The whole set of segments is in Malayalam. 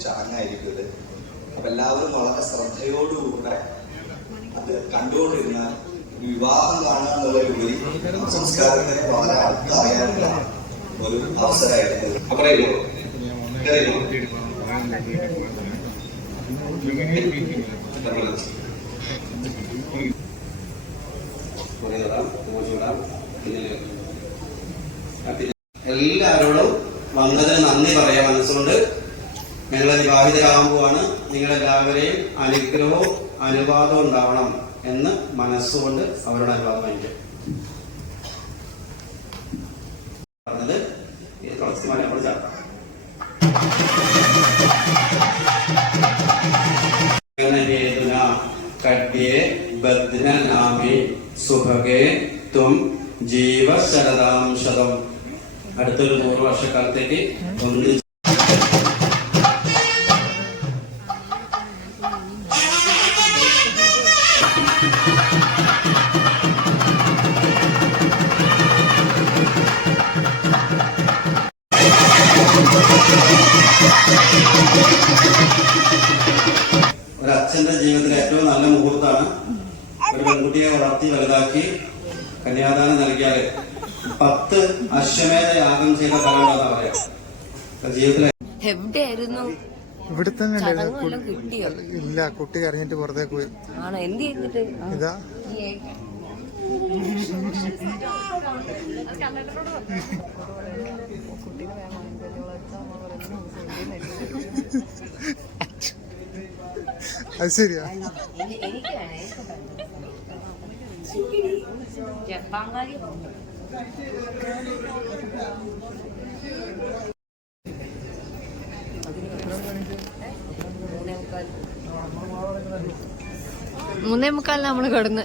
ചടങ്ങായിരിക്കും അപ്പൊ എല്ലാവരും വളരെ ശ്രദ്ധയോടുകൂടെ അത് കണ്ടുകൊണ്ടിരുന്ന വിവാഹം കാണുക എന്നുള്ളതിലുപരി സംസ്കാരത്തെ വളരെ അടുത്തറിയാനുള്ള ഒരു അവസരമായിരുന്നു. അപ്പറയോ എല്ലാവരോടും വന്നതിന് നന്ദി പറയാം മനസ്സുകൊണ്ട് ഞങ്ങൾ വിവാഹിതരാകുമ്പോഴാണ് നിങ്ങളെല്ലാവരെയും അനുഗ്രഹവും അനുവാദവും ഉണ്ടാവണം എന്ന് മനസ്സുകൊണ്ട് അവരോട് അനുവാദം വാങ്ങിക്കും അടുത്തൊരു നൂറ് വർഷക്കാലത്തേക്ക് ഒന്നിച്ച് ഒരു അച്ഛന്റെ ജീവിതത്തിലെ ഏറ്റവും നല്ല മുഹൂർത്തമാണ്. ഒരു പെൺകുട്ടിയെ വളർത്തി വലുതാക്കി കന്യാദാനം നൽകിയാൽ പത്ത് അശ്വമേധ യാഗം ചെയ്ത ഫലമുണ്ടെന്നാ പറയാം? ജീവിതത്തിലെ എവിടെയായിരുന്നു? ഇവിടെ തന്നെ ഇല്ല കുട്ടി കരഞ്ഞിട്ട് പുറത്തേക്ക് പോയി. ആണോ? എന്ത് ചെയ്തിട്ട്? ഇതാ. അത് ശരിയാ. മൂന്നേ മുക്കാലിന് നമ്മൾ കിടന്ന്.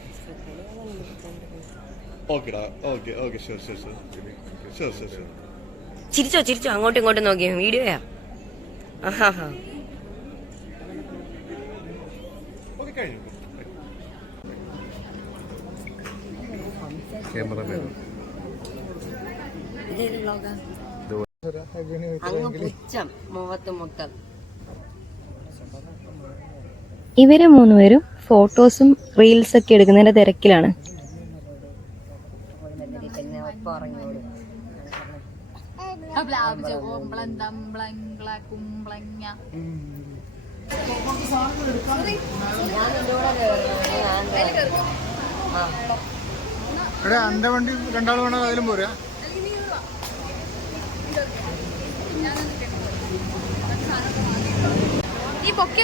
ഓക്കെടാ okay okay sure sure sure sure sure sure ചിരിച്ചോ ചിരിച്ചോ അങ്ങോട്ടും ഇങ്ങോട്ടും നോക്കിയോ വീഡിയോയാ. ആഹാ ക്യാമറമാൻ ഇവർ മൂന്നുപേരും ഫോട്ടോസും റീൽസ് ഒക്കെ എടുക്കുന്നതിന്റെ തിരക്കിലാണ്. എന്റെ വണ്ടി രണ്ടാൾ വേണോ? അതിലും പോരാ. ഈ പൊക്കെ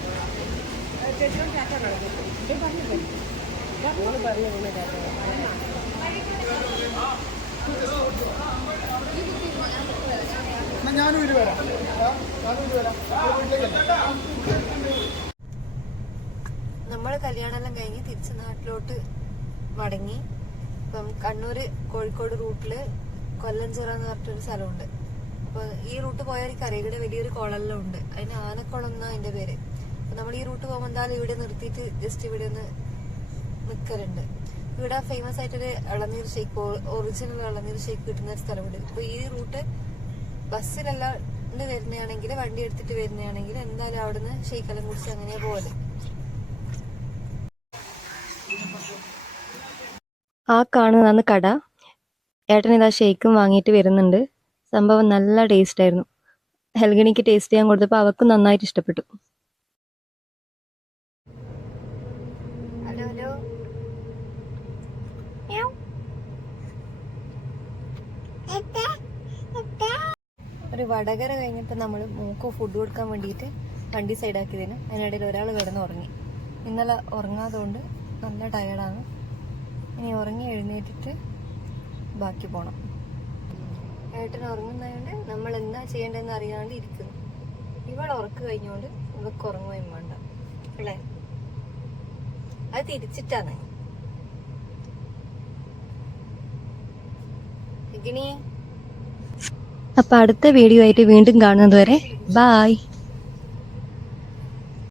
വീട്ടിലേക്കല്ല നമ്മൾ കല്യാണമെല്ലാം കഴിഞ്ഞ് തിരിച്ച് നാട്ടിലോട്ട് മടങ്ങി. ഇപ്പം കണ്ണൂര് കോഴിക്കോട് റൂട്ടിൽ കൊല്ലഞ്ചിറ എന്ന് പറഞ്ഞിട്ടൊരു സ്ഥലമുണ്ട്. അപ്പൊ ഈ റൂട്ട് ഈ കരയുടെ വലിയൊരു കുളമെല്ലാം ഉണ്ട്. അതിന് ആനക്കുളം എന്നാ അതിന്റെ പേര്. നമ്മൾ ഈ റൂട്ട് പോകുമ്പോൾ എന്തായാലും ഇവിടെ നിർത്തിയിട്ട് ജസ്റ്റ് ഇവിടെ ഒന്ന് നിൽക്കലുണ്ട് ഇവിടെ ഫേമസ് ആയിട്ടൊരു ഇളനീർ ഷേക്ക് ഒറിജിനൽ ഇളനീർ ഷേക്ക് കിട്ടുന്ന ഒരു സ്ഥലമുണ്ട്. ഇപ്പൊ ഈ റൂട്ട് ബസ്സിലല്ലാണ്ട് വരുന്നതാണെങ്കിൽ വണ്ടി എടുത്തിട്ട് വരുന്നതാണെങ്കിൽ എന്തായാലും അവിടുന്ന് ഷേക്കെല്ലാം കുടിച്ച് അങ്ങനെ പോലെ ആ കാണുന്നതാണ് കട. ഏട്ടൻ ഇതാ ഷേക്കും വാങ്ങിയിട്ട് വരുന്നുണ്ട്. സംഭവം നല്ല ടേസ്റ്റ് ആയിരുന്നു. ഹെൽഗണിക്ക് ടേസ്റ്റ് ചെയ്യാൻ കൊടുത്തപ്പോൾ അവക്കും നന്നായിട്ട് ഇഷ്ടപ്പെട്ടു. ഒരു വടകര കഴിഞ്ഞപ്പോൾ നമ്മൾ മൂക്ക് ഫുഡ് കൊടുക്കാൻ വേണ്ടിയിട്ട് വണ്ടി സൈഡാക്കിയതിന് അതിനിടയിൽ ഒരാൾ കിടന്ന് ഉറങ്ങി ഇന്നലെ ഉറങ്ങാതുകൊണ്ട് നല്ല ടയർഡാണ് ഇനി ഉറങ്ങി എഴുന്നേറ്റിട്ട് ബാക്കി പോകണം ഏട്ടൻ ഉറങ്ങുന്നതുകൊണ്ട് നമ്മൾ എന്താ ചെയ്യേണ്ടതെന്ന് അറിയാണ്ട് ഇരിക്കുന്നു. ഇവിടെ ഉറക്ക് കഴിഞ്ഞുകൊണ്ട് ഇവക്ക് ഉറങ്ങുകയും വേണ്ട. അല്ലേ? അത് തിരിച്ചിട്ടാണ്. ഇഗിനി അപ്പൊ അടുത്ത വീഡിയോ ആയിട്ട് വീണ്ടും കാണുന്നത് വരെ ബായ്